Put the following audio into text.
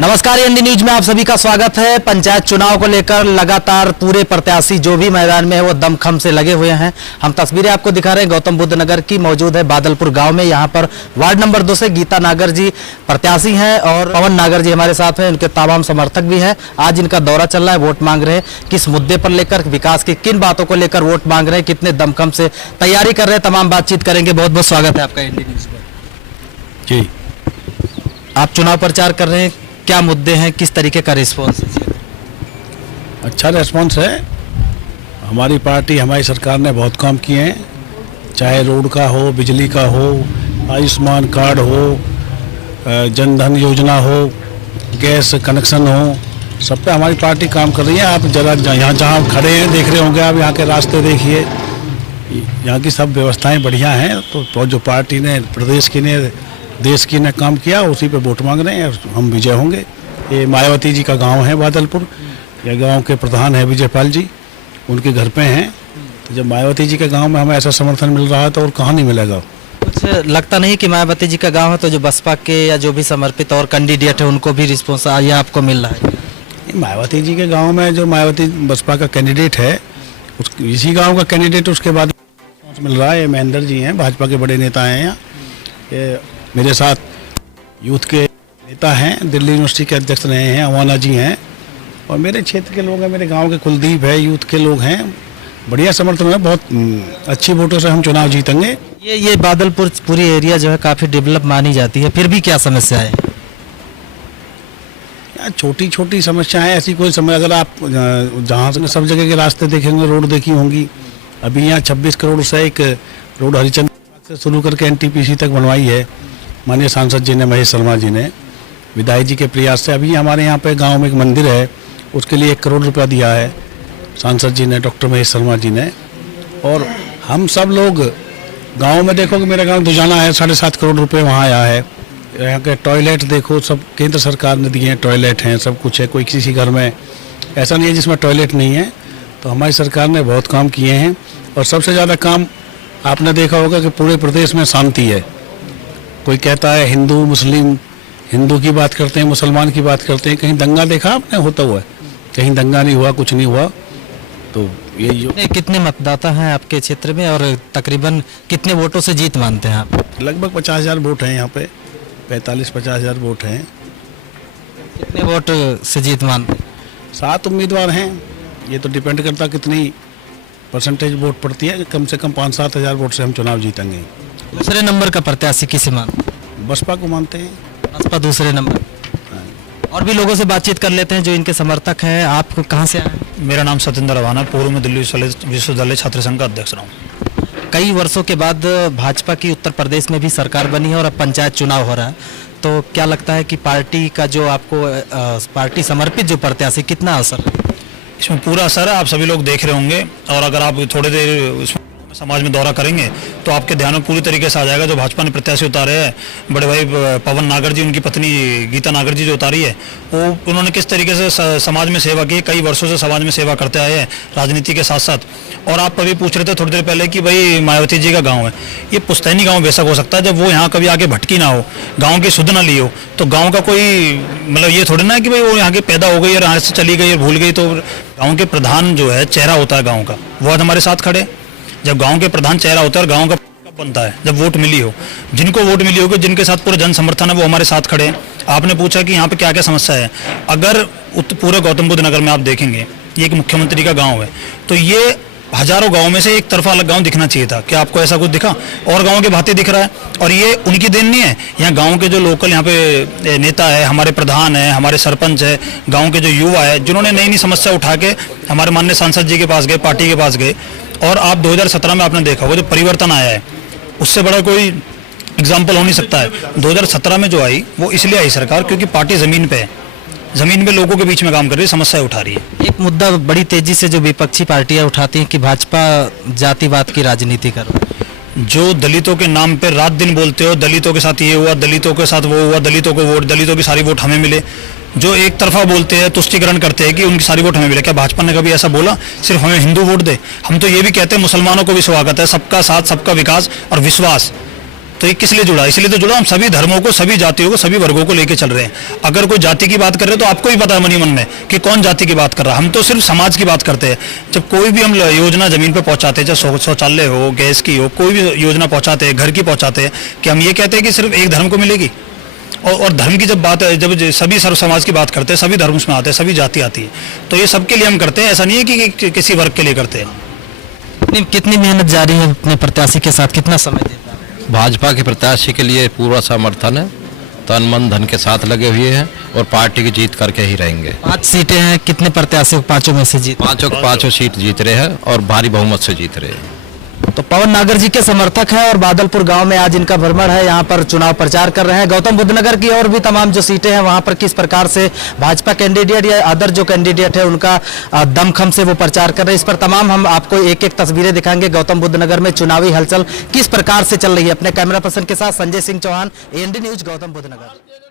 नमस्कार, ND news में आप सभी का स्वागत है। पंचायत चुनाव को लेकर लगातार पूरे प्रत्याशी जो भी मैदान में है वो दमखम से लगे हुए हैं। हम तस्वीरें आपको दिखा रहे हैं गौतम बुद्ध नगर की, मौजूद है बादलपुर गांव में। यहां पर वार्ड नंबर 2 से गीता नागर जी प्रत्याशी हैं और पवन नागर जी हमारे साथ हैं, उनके तमाम समर्थक भी हैं। आज इनका दौरा चल रहा है, वोट मांग रहे हैं। किस मुद्दे पर लेकर, विकास की किन बातों को लेकर वोट मांग रहे हैं, कितने दमखम से तैयारी कर रहे हैं, तमाम बातचीत करेंगे। बहुत बहुत स्वागत है आपका एनडी न्यूज में जी। आप चुनाव प्रचार कर रहे हैं, क्या मुद्दे हैं, किस तरीके का रिस्पॉन्स है? अच्छा रिस्पॉन्स है। हमारी पार्टी, हमारी सरकार ने बहुत काम किए हैं, चाहे रोड का हो, बिजली का हो, आयुष्मान कार्ड हो, जनधन योजना हो, गैस कनेक्शन हो, सब पे हमारी पार्टी काम कर रही है। आप जरा यहाँ जहाँ खड़े हैं देख रहे होंगे, आप यहाँ के रास्ते देखिए, यहाँ की सब व्यवस्थाएं बढ़िया हैं। तो जो पार्टी ने, प्रदेश की ने, देश की ने काम किया, उसी पे वोट मांग रहे हैं, हम विजय होंगे। ये मायावती जी का गांव है बादलपुर, ये गांव के प्रधान है विजयपाल जी, उनके घर पे हैं। तो जब मायावती जी के गांव में हमें ऐसा समर्थन मिल रहा है तो और कहाँ नहीं मिलेगा। कुछ लगता नहीं कि मायावती जी का गांव है तो जो बसपा के या जो भी समर्पित और कैंडिडेट है उनको भी रिस्पॉन्स ये आपको मिल रहा है? मायावती जी के गाँव में जो मायावती बसपा का कैंडिडेट है, इसी गाँव का कैंडिडेट उसके बाद मिल रहा है। महेंद्र जी हैं, भाजपा के बड़े नेता हैं यहाँ। मेरे साथ यूथ के नेता हैं, दिल्ली यूनिवर्सिटी के अध्यक्ष रहे हैं, अवाना जी हैं, और मेरे क्षेत्र के लोग हैं, मेरे गांव के कुलदीप है, यूथ के लोग हैं। बढ़िया समर्थन है, बहुत अच्छी वोटों से हम चुनाव जीतेंगे। ये बादलपुर पूरी एरिया जो है काफ़ी डेवलप मानी जाती है, फिर भी क्या समस्या है? छोटी छोटी समस्या है, ऐसी कोई समस्या। अगर आप जहाँ से सब जगह के रास्ते देखेंगे, रोड देखी होंगी। अभी यहाँ 26 करोड़ से एक रोड हरिचंद से शुरू करके NTPC तक बनवाई है माननीय सांसद जी ने, महेश शर्मा जी ने, विधायक जी के प्रयास से। अभी हमारे यहाँ पे गांव में एक मंदिर है, उसके लिए 1 करोड़ रुपया दिया है सांसद जी ने, डॉक्टर महेश शर्मा जी ने। और हम सब लोग गांव में देखोगे, मेरा गांव दुजाना है, 7.5 करोड़ रुपए वहाँ आया है। यहाँ के टॉयलेट देखो, सब केंद्र सरकार ने दिए हैं, टॉयलेट हैं, सब कुछ है। कोई किसी घर में ऐसा नहीं है जिसमें टॉयलेट नहीं है। तो हमारी सरकार ने बहुत काम किए हैं। और सबसे ज़्यादा काम आपने देखा होगा कि पूरे प्रदेश में शांति है। कोई कहता है हिंदू मुस्लिम, हिंदू की बात करते हैं, मुसलमान की बात करते हैं, कहीं दंगा देखा आपने होता हुआ? कहीं दंगा नहीं हुआ, कुछ नहीं हुआ। तो ये कितने मतदाता हैं आपके क्षेत्र में और तकरीबन कितने वोटों से जीत मानते हैं आप? लगभग 50,000 वोट हैं यहाँ पे, 45-50,000 वोट हैं। कितने वोट से जीत मानते हैं? 7 उम्मीदवार हैं, ये तो डिपेंड करता कितनी परसेंटेज वोट पड़ती है। कम से कम 5-7 हज़ार वोट से हम चुनाव जीतेंगे। दूसरे नंबर का प्रत्याशी किसे मानते हैं? बसपा को मानते हैं। बसपा दूसरे नंबर। और भी लोगों से बातचीत कर लेते हैं जो इनके समर्थक हैं। आप कहाँ से आए हैं? मेरा नाम सत्येंद्र अवाना, पूर्व में दिल्ली विश्वविद्यालय छात्र संघ का अध्यक्ष रहा हूँ। कई वर्षों के बाद भाजपा की उत्तर प्रदेश में भी सरकार बनी है और अब पंचायत चुनाव हो रहा है, तो क्या लगता है कि पार्टी का जो आपको पार्टी समर्पित जो प्रत्याशी, कितना असर है इसमें? पूरा असर है, आप सभी लोग देख रहे होंगे। और अगर आप थोड़ी देर इसमें समाज में दौरा करेंगे तो आपके ध्यान में पूरी तरीके से आ जाएगा। जो भाजपा ने प्रत्याशी उतारे हैं, बड़े भाई पवन नागर जी, उनकी पत्नी गीता नागर जी जो उतारी है, वो उन्होंने किस तरीके से समाज में सेवा की। कई वर्षों से समाज में सेवा करते आए हैं, राजनीति के साथ साथ। और आप कभी पूछ रहे थे थोड़ी देर पहले कि भाई मायावती जी का गाँव है, ये पुश्तैनी गाँव बेशक हो सकता है, जब वो यहाँ कभी आके भटकी ना हो, गाँव की सुध ना ली हो, तो गाँव का कोई मतलब ये थोड़ी ना है कि भाई वो यहाँ के पैदा हो गई और यहाँ से चली गई और भूल गई। तो गाँव के प्रधान जो है, चेहरा होता है गाँव का, वो आज हमारे साथ खड़े। जब गांव के प्रधान चेहरा होता है और गांव का कब बनता है? जब वोट मिली हो। जिनको वोट मिली होगी, जिनके साथ पूरा जन समर्थन है, वो हमारे साथ खड़े हैं। आपने पूछा कि यहाँ पे क्या क्या समस्या है। अगर पूरे गौतम बुद्ध नगर में आप देखेंगे, ये एक मुख्यमंत्री का गांव है, तो ये हजारों गांव में से एक तरफा अलग गांव दिखना चाहिए था। क्या आपको ऐसा कुछ दिखा? और गांव के भांति दिख रहा है। और ये उनकी देन नहीं है, यहाँ गांव के जो लोकल यहाँ पे नेता है, हमारे प्रधान है, हमारे सरपंच है, गांव के जो युवा है, जिन्होंने नई नई समस्या उठा के हमारे माननीय सांसद जी के पास गए, पार्टी के पास गए। और आप 2017 में आपने देखा होगा जो परिवर्तन आया है, उससे बड़ा कोई एग्जाम्पल हो नहीं सकता है। 2017 में जो आई, वो इसलिए आई सरकार क्योंकि पार्टी जमीन पे है, जमीन में लोगों के बीच में काम कर रही है, समस्या उठा रही है। एक मुद्दा बड़ी तेजी से जो विपक्षी पार्टियां उठाती हैं कि भाजपा जातिवाद की राजनीति कर रही है। जो दलितों के नाम पे रात दिन बोलते हो, दलितों के साथ ये हुआ, दलितों के साथ वो हुआ, दलितों को वोट, दलितों की सारी वोट हमें मिले, जो एक तरफा बोलते हैं, तुष्टिकरण करते हैं कि उनकी सारी वोट हमें मिले। क्या भाजपा ने कभी ऐसा बोला सिर्फ हमें हिंदू वोट दे? हम तो ये भी कहते हैं मुसलमानों को भी स्वागत है, सबका साथ, सबका विकास और विश्वास। तो ये किस लिए जुड़ा? इसलिए तो जुड़ा, हम सभी धर्मों को, सभी जातियों को, सभी वर्गों को लेके चल रहे हैं। अगर कोई जाति की बात कर रहे हैं तो आपको ही पता है मनी मन में कि कौन जाति की बात कर रहा है। हम तो सिर्फ समाज की बात करते हैं। जब कोई भी हम योजना जमीन पर पहुंचाते हैं, चाहे शौचालय हो, गैस की हो, कोई भी योजना पहुंचाते हैं, घर की पहुंचाते हैं, कि हम ये कहते हैं कि सिर्फ एक धर्म को मिलेगी? और धर्म की जब बात है, जब सभी सर्व समाज की बात करते हैं, सभी धर्म उसमें आते हैं, सभी जाति आती है, तो ये सबके लिए हम करते हैं। ऐसा नहीं है कि किसी वर्ग के लिए करते हैं। कितनी मेहनत जारी है अपने प्रत्याशी के साथ, कितना समय देते हैं? भाजपा के प्रत्याशी के लिए पूरा समर्थन है, तन मन धन के साथ लगे हुए हैं और पार्टी की जीत करके ही रहेंगे। 5 सीटें हैं, कितने प्रत्याशी पांचों में से जीत? पांचों सीट जीत रहे हैं और भारी बहुमत से जीत रहे हैं। तो पवन नागर जी के समर्थक हैं और बादलपुर गांव में आज इनका भ्रमण है, यहाँ पर चुनाव प्रचार कर रहे हैं। गौतम बुद्ध नगर की और भी तमाम जो सीटें हैं वहां पर किस प्रकार से भाजपा कैंडिडेट या अदर जो कैंडिडेट है उनका दमखम से वो प्रचार कर रहे हैं, इस पर तमाम हम आपको एक एक तस्वीरें दिखाएंगे। गौतम बुद्ध नगर में चुनावी हलचल किस प्रकार से चल रही है, अपने कैमरा पर्सन के साथ Sanjay Singh Chauhan, AND news, Gautam Buddh Nagar.